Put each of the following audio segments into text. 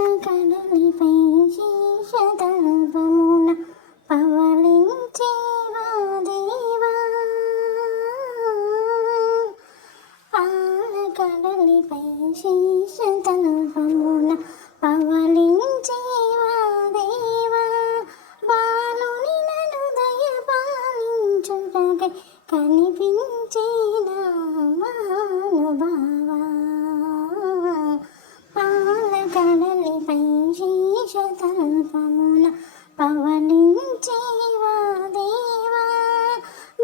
కడలిపై శీర్షదల్పమున పవళించేవా దేవా. పాలకడలిపై శీర్షదల్పమున పవళించేవా దేవా. బాలుని నను దయ పాలించుటకై కనిపించేనా మహానుభావా. పాలకడలిపై శీర్షదల్పమున పవళించేవా దేవా.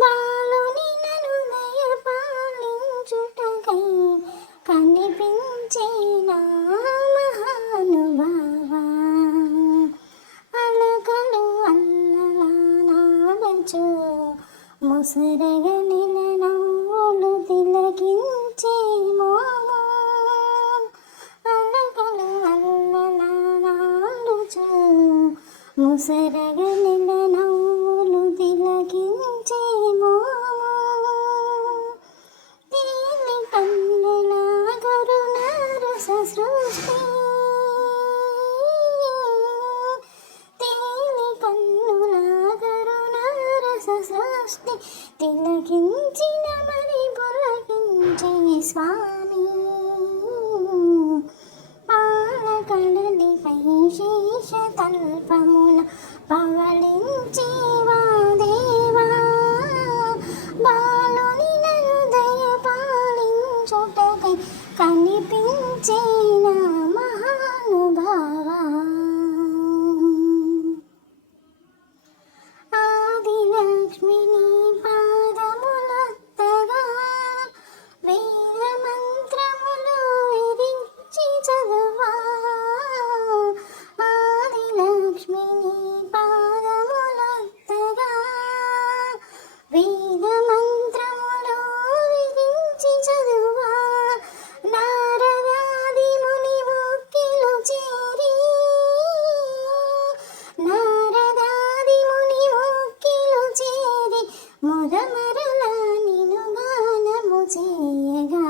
బాలుని నను దయ పాలించుటకై కనిపించేనా మహానుభావా. అలకలు అల్లలానాడచు ముసరగనిల నవ్వులు తిలకించే మోము. అలకలు అల్లలానాడుచు ముసరగనిల నవ్వులు తిలకించే మోము. తేలి కన్నుల కరుణరస సృష్టి, తేలి కన్నుల కరుణరస సృష్టి తిలకించిన మరి పులకించే స్వామి. పాలకడలిపై శీర్షదల్పమున పవళించేవా దేవా. బాలుని నను దయ పాలించుటకై కనిపించేనా మహానుభావా. ఆదిలక్ష్మిని పాదములొత్తగా వేద మంత్రములు విరించి చదువా. ఆదిలక్ష్మిని పాదములొత్తగా వేద మంత్రములు విరించి చదువా. నారదాది ముని మొక్కిలు చేరి, నారదాది ముని మొక్కిలు చేరి మొదమరల నిను గానము చేయగా,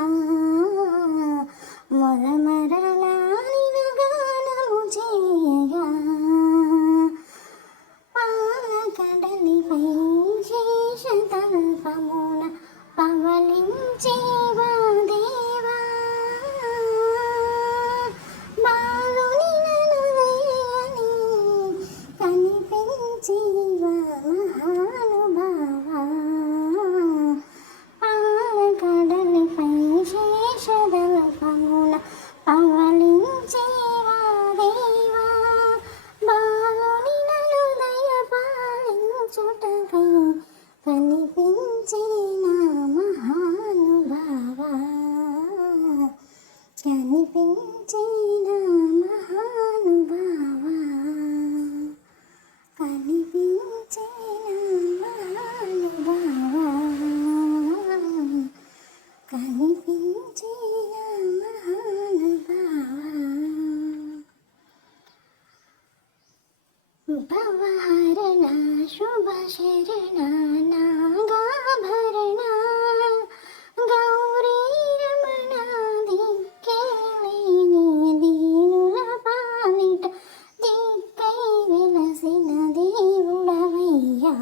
మొదమరల నిను గానము చేయగా. పాలకడలిపై శీర్షదల్పమున పవళించేవా దేవా. బాలుని నను దయని కనిపించేవా మహానుభావా. పాలకడలిపై శీర్షదల్పమున పవళించేవా దేవా. బాలుని నను దయ పాలించుటకై కనిపించేనా మహానుభావా. కనిపించేనా మహానుభావా. కనిపించేనా మహానుభావా. కనిపించేనా మహానుభావా. భవహరణ శుభ శరణ నాగాభరణ గౌరీ రమణ దిక్కేలేని దీనుల పాలిట దిక్కై వెలసిన దేవుడవయ్యా.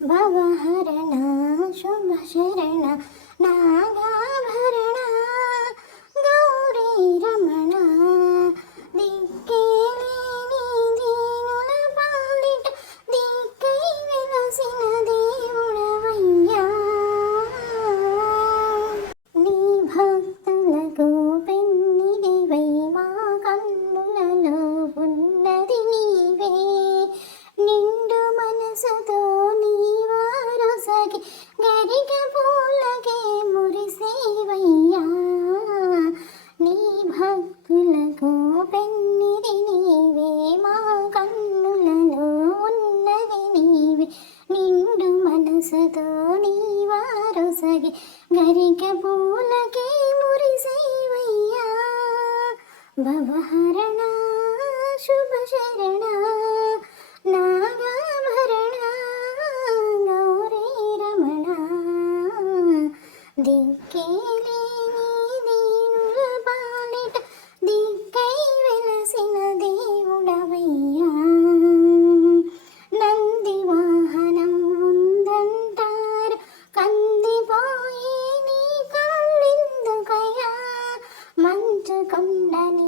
భవహరణ శుభ శరణ నాగాభరణ గౌరీ రమణ దిక్కేలేని దీనుల పాలిట దిక్కై వెలసిన దేవుడవయ్యా. నీ భక్తులకు పెన్నిదివై మా కన్నులలో ఉన్నది నీవే. నిండు మనసుతో నీ వారసకి గరిక పూలకే మురిసేవయ్యా. నీ భక్తులకు పెన్నిది నీవే, మా కన్నులలో ఉన్నది నీవే. నిండు మనసుతో నీ వారసకి గరిక పూలకే మురిసేవయ్యా. భవహరణ శుభ శరణ నాగాభరణ గౌరీ రమణ దిక్కేలేని దీనుల పాలిట దిక్క పెంచుకున్న నీ